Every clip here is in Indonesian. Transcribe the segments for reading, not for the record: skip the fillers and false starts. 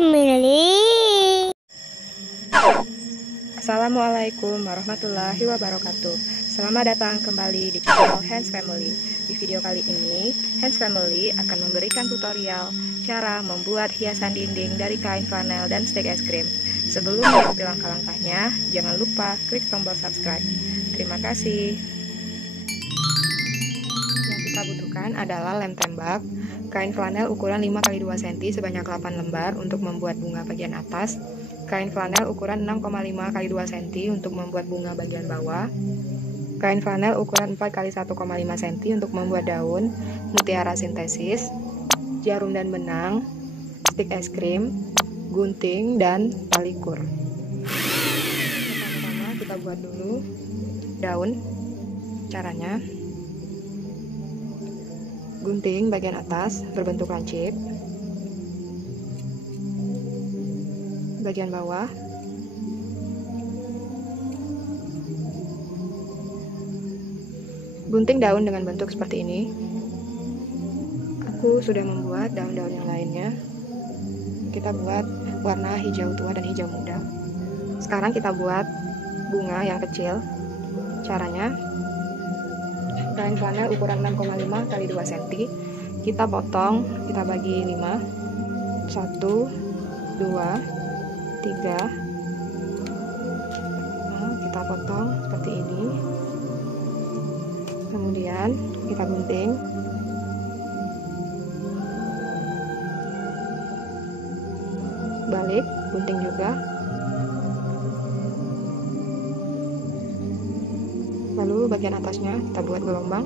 family. Assalamualaikum warahmatullahi wabarakatuh. Selamat datang kembali di channel Hands Family. Di video kali ini, Hands Family akan memberikan tutorial cara membuat hiasan dinding dari kain flanel dan stik es krim. Sebelum mengikuti langkah-langkahnya, jangan lupa klik tombol subscribe. Terima kasih. Yang kita butuhkan adalah lem tembak, kain flanel ukuran 5x2 cm sebanyak 8 lembar untuk membuat bunga bagian atas, kain flanel ukuran 6,5x2 cm untuk membuat bunga bagian bawah, kain flanel ukuran 4x1,5 cm untuk membuat daun, mutiara sintesis, jarum dan benang, stik es krim, gunting, dan tali kur. Pertama-tama kita buat dulu daun. Caranya, gunting bagian atas berbentuk lancip, bagian bawah gunting daun dengan bentuk seperti ini. Aku sudah membuat daun-daun yang lainnya. Kita buat warna hijau tua dan hijau muda. Sekarang kita buat bunga yang kecil. Caranya, kain flanel ukuran 6,5x2 cm kita potong, kita bagi 5, 1, 2, 3. Nah, kita potong seperti ini. Kemudian kita gunting. Balik, gunting juga. Lalu bagian atasnya kita buat gelombang.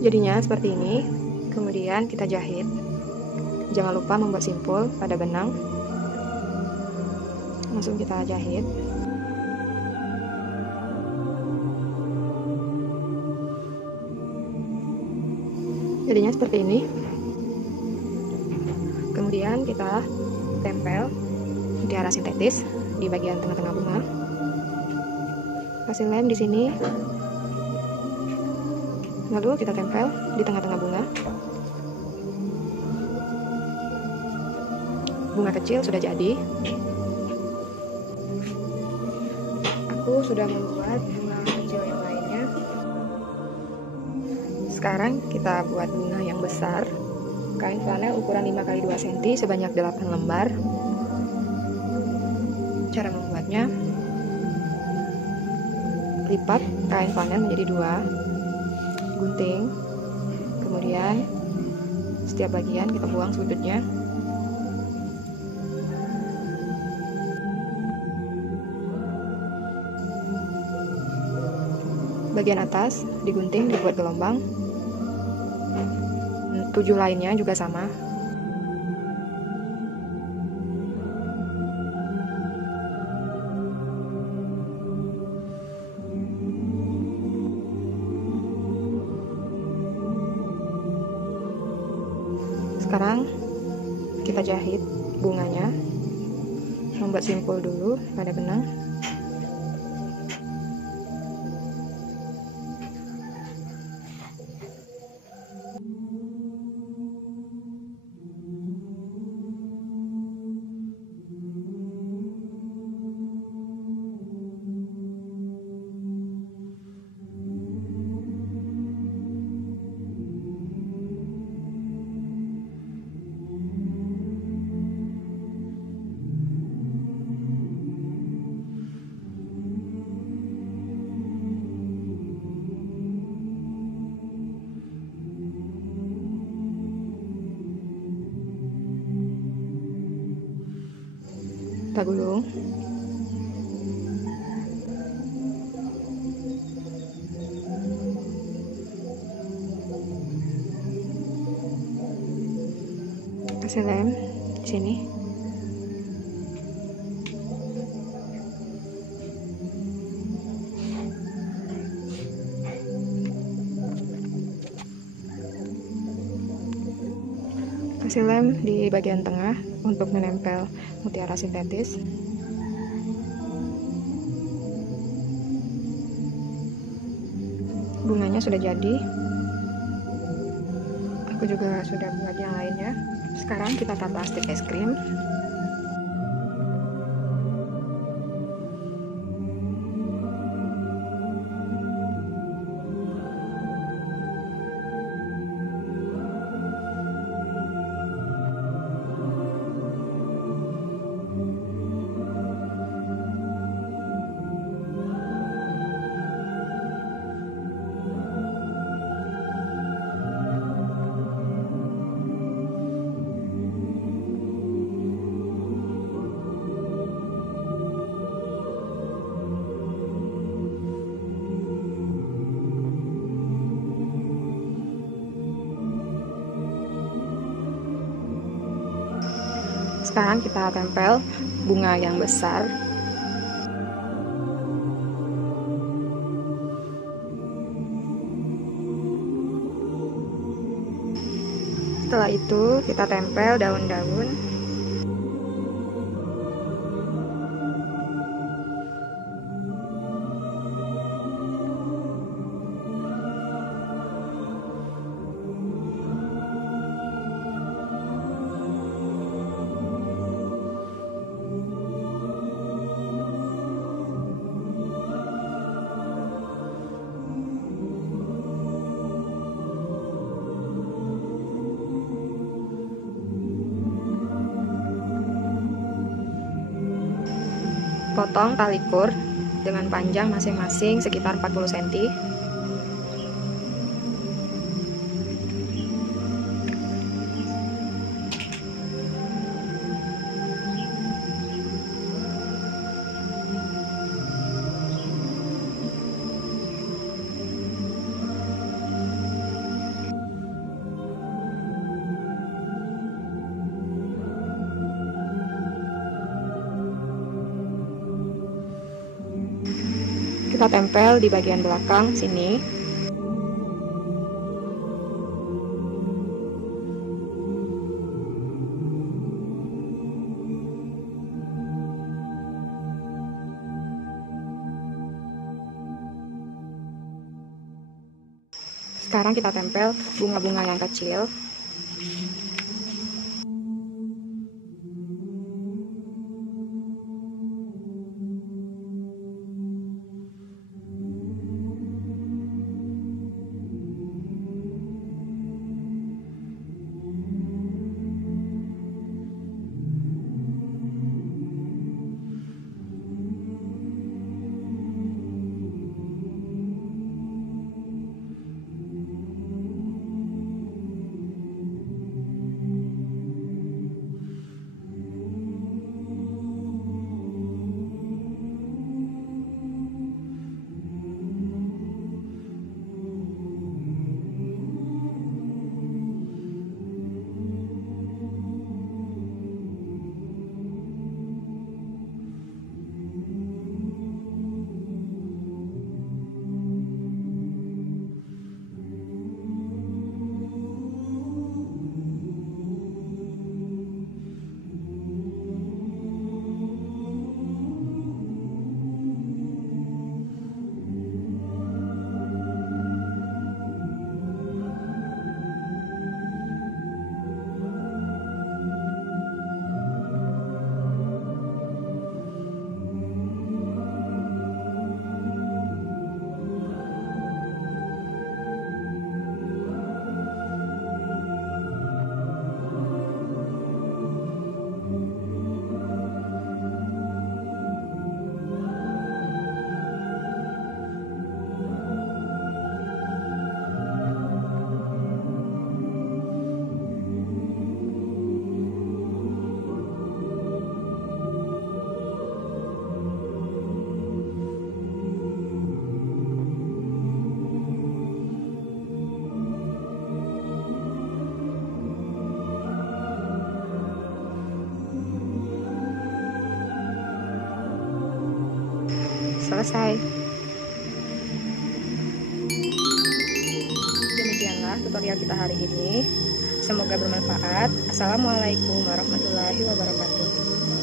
Jadinya seperti ini. Kemudian kita jahit. Jangan lupa membuat simpul pada benang. Langsung kita jahit. Jadinya seperti ini. Kemudian kita tempel mutiara sintetis di bagian tengah-tengah bunga. Kasih lem di sini. Lalu kita tempel di tengah-tengah bunga. Bunga kecil sudah jadi. Aku sudah membuat bunga kecil yang lainnya. Sekarang kita buat bunga yang besar. Kain flanel ukuran 5x2 cm sebanyak 8 lembar. Cara membuatnya, lipat kain flanel menjadi 2, gunting, kemudian setiap bagian kita buang sudutnya. Bagian atas digunting, dibuat gelombang. 7 lainnya juga sama. Sekarang kita jahit bunganya. Membuat simpul dulu pada benang. Kita gulung. Kasih lem di sini. Kasih lem di bagian tengah untuk menempel mutiara sintetis. Bunganya sudah jadi. Aku juga sudah buat yang lainnya. Sekarang kita tata stik es krim. Sekarang kita tempel bunga yang besar. Setelah itu kita tempel daun-daun. Potong tali kur dengan panjang masing-masing sekitar 40 cm. Kita tempel di bagian belakang sini. Sekarang kita tempel bunga-bunga yang kecil. Selesai. Demikianlah tutorial kita hari ini. Semoga bermanfaat. Assalamualaikum warahmatullahi wabarakatuh.